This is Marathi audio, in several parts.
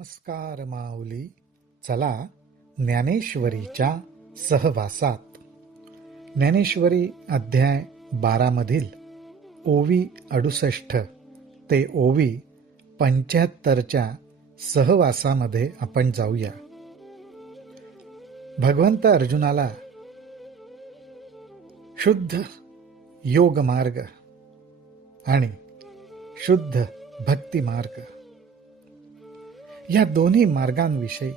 नमस्कार माऊली. चला ज्ञानेश्वरीच्या सहवासात. ज्ञानेश्वरी अध्याय 12 मधील ओवी 68 ते ओवी 75च्या सहवासामध्ये आपण जाऊया. भगवंत अर्जुनाला शुद्ध योग मार्ग आणि शुद्ध भक्ती मार्ग या दोन्ही मार्गांविषयी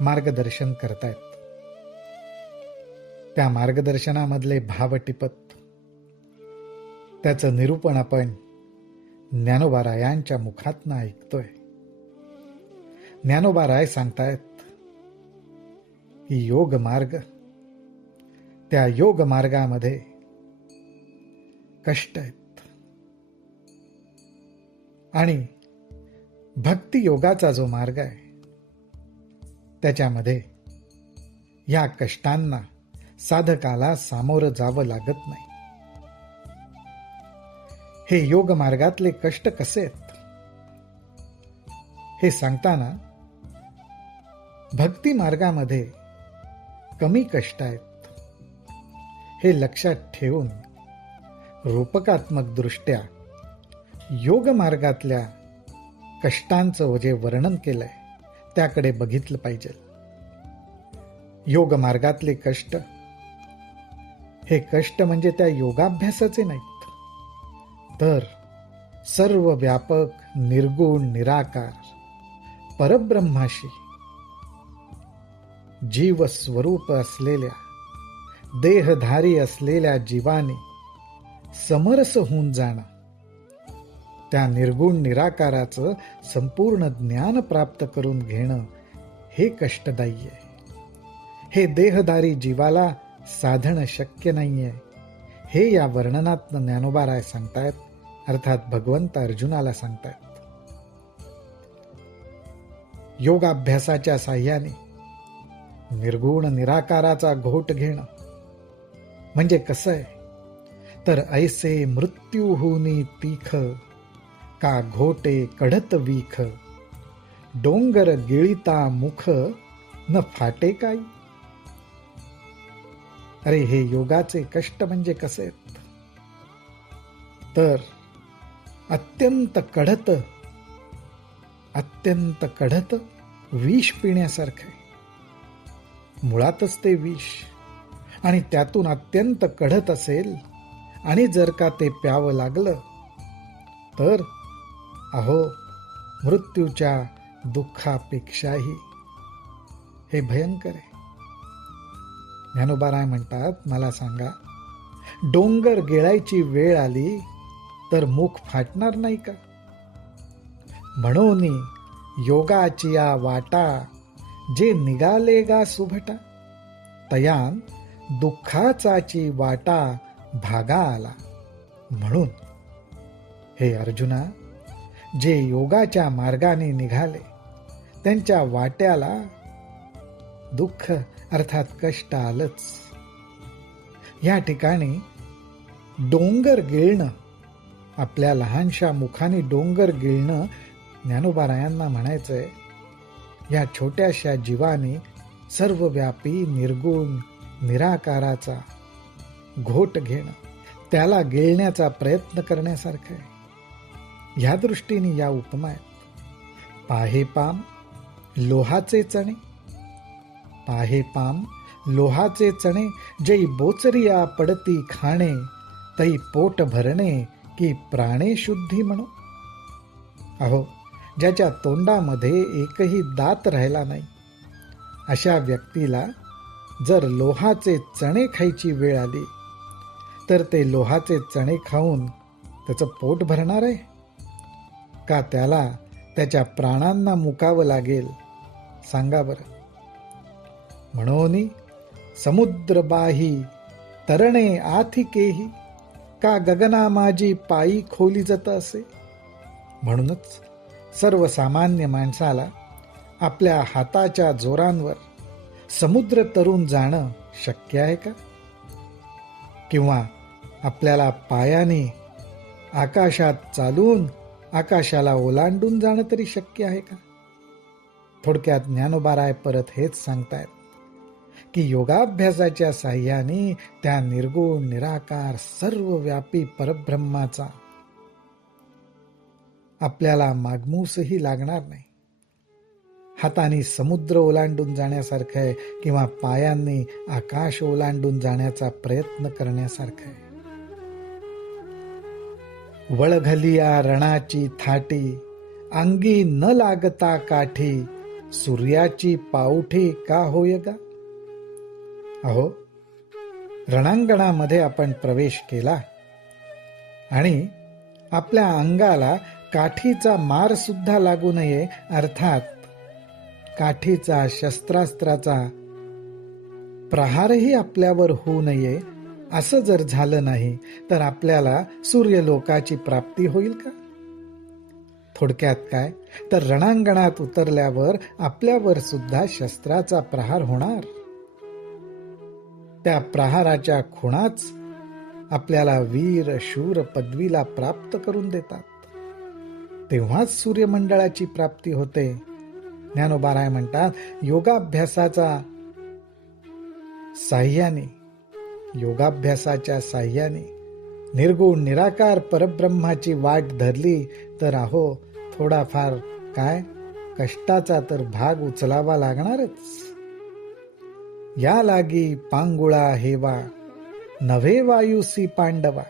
मार्गदर्शन करतायत. त्या मार्गदर्शनामधले भाव टिपत त्याचं निरूपण आपण ज्ञानोबा रायांच्या मुखातनं ऐकतोय. ज्ञानोबा राय सांगतायत की योग मार्ग, त्या योग मार्गामध्ये कष्ट आहेत आणि भक्ती योगाचा जो मार्ग आहे त्याच्यामध्ये या कष्टांना साधकाला सामोरं जावं लागत नाही. हे योग मार्गातले कष्ट कसे आहेत हे सांगताना भक्ती मार्गामध्ये कमी कष्ट आहेत हे लक्षात ठेवून रूपकात्मक दृष्ट्या योग मार्गातल्या कष्टांचं जे वर्णन केलंय त्याकडे बघितलं पाहिजे. योग मार्गातले कष्ट हे कष्ट म्हणजे त्या योगाभ्यासाचे नाहीत, तर सर्व व्यापक निर्गुण निराकार परब्रह्माशी जीव स्वरूप असलेल्या देहधारी असलेल्या जीवाने समरस होऊन जाणं, त्या निर्गुण निराकाराचं संपूर्ण ज्ञान प्राप्त करून घेणं हे कष्टदायी आहे. हे देहधारी जीवाला साधणं शक्य नाहीये हे या वर्णनात ज्ञानोबा राय सांगतायत, अर्थात भगवंत अर्जुनाला सांगतायत. योगाभ्यासाच्या साह्याने निर्गुण निराकाराचा घोट घेणं म्हणजे कसं आहे, तर ऐसे मृत्यूहुनी तीख का घोटे कढत वीख, डोंगर गिळिता मुख न फाटे काही. अरे हे योगाचे कष्ट म्हणजे कसे आहेत, तर अत्यंत कढत विष पिण्यासारखं आहे. मुळातच ते विष आणि त्यातून अत्यंत कढत असेल आणि जर का ते प्यावं लागलं तर अहो मृत्यूच्या दुःखापेक्षाही हे भयंकर आहे. ज्ञानोबा राय म्हणतात, मला सांगा, डोंगर गिळायची वेळ आली तर मुख फाटणार नाही का? म्हणून योगाची या वाटा जे निघाले गा सुभटा, तयान दुःखाचाची वाटा भागा आला. म्हणून हे अर्जुना, जे योगाच्या मार्गाने निघाले त्यांच्या वाट्याला दुःख अर्थात कष्ट आलंच. या ठिकाणी डोंगर गिळणं, आपल्या लहानशा मुखाने डोंगर गिळणं, ज्ञानोबा रायांना म्हणायचंय या छोट्याशा जीवाने सर्वव्यापी निर्गुण निराकाराचा घोट घेणं, त्याला गिळण्याचा प्रयत्न करण्यासारखं आहे. ह्या दृष्टीने या उपमा आहेत. पाहे पाम लोहाचे चणे, पाहे पाम लोहाचे चणे, जै बोचरिया पडती खाणे, तै पोट भरणे की प्राणे शुद्धी म्हणो. अहो ज्याच्या तोंडामध्ये एकही दात राहिला नाही अशा व्यक्तीला जर लोहाचे चणे खायची वेळ आली तर ते लोहाचे चणे खाऊन त्याचं पोट भरणार आहे का त्याला त्याच्या प्राणांना मुकावं लागेल? सांगा बरं. म्हणून समुद्र बाही तरणे आथिकेही, का गगना माझी पायी खोली जात असे. म्हणूनच सर्वसामान्य माणसाला आपल्या हाताच्या जोरांवर समुद्र तरून जाणं शक्य आहे का? किंवा आपल्याला पायाने आकाशात चालून आकाशाला ओलांडून जाणं तरी शक्य आहे का? थोडक्यात ज्ञानोबाराय परत हेच सांगतायत की योगाभ्यासाच्या साह्याने त्या निर्गुण निराकार सर्वव्यापी परब्रह्माचा आपल्याला मागमूसही लागणार नाही. हाताने समुद्र ओलांडून जाण्यासारखं आहे किंवा पायांनी आकाश ओलांडून जाण्याचा प्रयत्न करण्यासारखं आहे. वळघलिया रणाची थाटी, अंगी न लागता काठी, सूर्याची पाऊठी का होय गा. अहो, रणांगणामध्ये आपण प्रवेश केला आणि आपल्या अंगाला काठीचा मार सुद्धा लागू नये, अर्थात काठीचा शस्त्रास्त्राचा प्रहारही आपल्यावर होऊ नये, असं जर झालं नाही तर आपल्याला सूर्यलोकाची प्राप्ती होईल का. थोडक्यात काय तर रणांगणात उतरल्यावर आपल्यावर सुद्धा शस्त्राचा प्रहार होणार. त्या प्रहाराच्या खुणाच आपल्याला वीर शूर पदवीला प्राप्त करून देतात. तेव्हाच सूर्यमंडळाची प्राप्ती होते. ज्ञानोबाराय म्हणतात, योगाभ्यासाच्या साह्याने निर्गुण निराकार परब्रह्माची वाट धरली तर अहो थोडाफार काय कष्टाचा तर भाग उचलावा लागणारच. या लागी पांगुळा हेवा, नव्हे वायुसी पांडवा,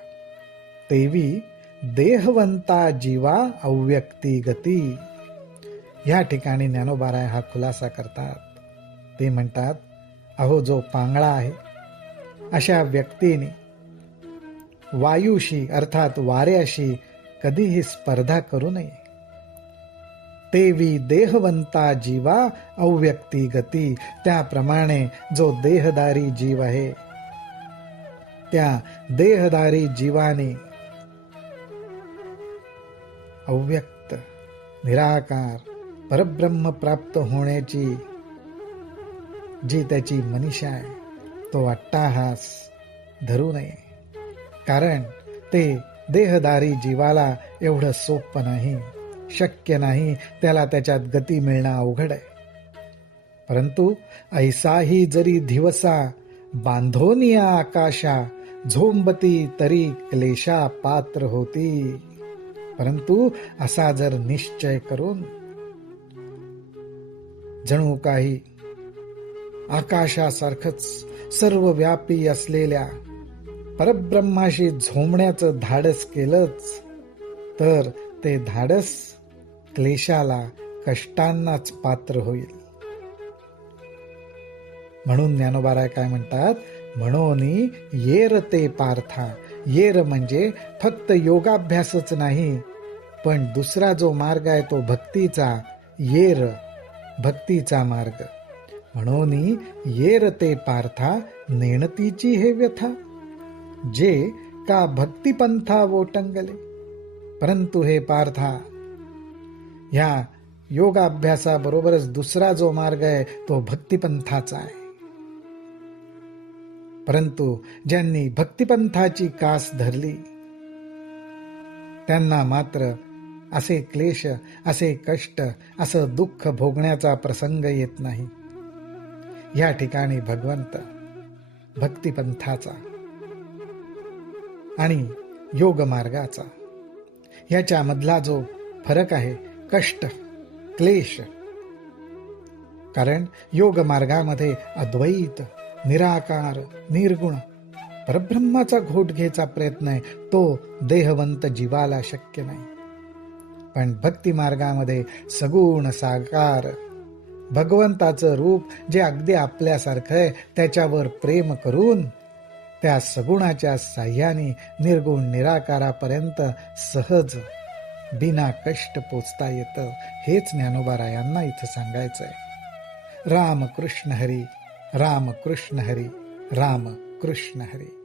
तेवी देहवंता जीवा अव्यक्ती गती. या ठिकाणी ज्ञानोबाराय हा खुलासा करतात. ते म्हणतात, अहो जो पांगळा आहे अशा व्यक्तीने वायूशी अर्थात वाऱ्याशी कधीही स्पर्धा करू नये. तेवी देहवंता जीवा अव्यक्ती गती. त्याप्रमाणे जो देहदारी जीव आहे त्या देहदारी जीवाने अव्यक्त निराकार परब्रह्म प्राप्त होण्याची जी त्याची मनीषा आहे तो अट्टाहास धरू नये. कारण ते देहदारी जीवाला एवढं सोपं नाही, शक्य नाही. त्याला त्याच्यात गती मिळणं अवघड आहे. परंतु ऐसाही जरी दिवसा बांधोनिया आकाशा, झोंबती तरी क्लेशा पात्र होती. परंतु असा जर निश्चय करून जणू काही आकाशासारखंच सर्वव्यापी असलेल्या परब्रह्माशी झोंबण्याचं धाडस केलंच तर ते धाडस क्लेशाला कष्टांनाच पात्र होईल. म्हणून ज्ञानोबाराय काय म्हणतात, म्हणोनी येर ते पार्था. येर म्हणजे फक्त योगाभ्यासच नाही, पण दुसरा जो मार्ग आहे तो भक्तीचा. येर भक्तीचा मार्ग. म्हणोनी येर ते पार्था, नेणतीची हे व्यथा, जे का भक्तिपंथा वोटंगले. परंतु हे पार्था, ह्या योगाभ्यासाबरोबरच दुसरा जो मार्ग आहे तो भक्तिपंथाचा आहे. परंतु ज्यांनी भक्तिपंथाची कास धरली त्यांना मात्र असे क्लेश, असे कष्ट, असं दुःख भोगण्याचा प्रसंग येत नाही. या ठिकाणी भगवंत भक्तिपंथाचा आणि योग मार्गाचा याच्यामधला जो फरक आहे, कष्ट, क्लेश. कारण योग मार्गामध्ये अद्वैत, निराकार, निर्गुण परब्रह्माचा घोट घ्यायचा प्रयत्न आहे, तो देहवंत जीवाला शक्य नाही. पण भक्ती मार्गामध्ये सगुण साकार भगवंताचं रूप जे अगदी आपल्यासारखं आहे त्याच्यावर प्रेम करून त्या सगुणाच्या साह्याने निर्गुण निराकारापर्यंत सहज बिना कष्ट पोचता येतं. हेच ज्ञानोबारायांना इथं सांगायचंय. राम कृष्ण हरी, राम कृष्ण हरी, राम कृष्ण हरी.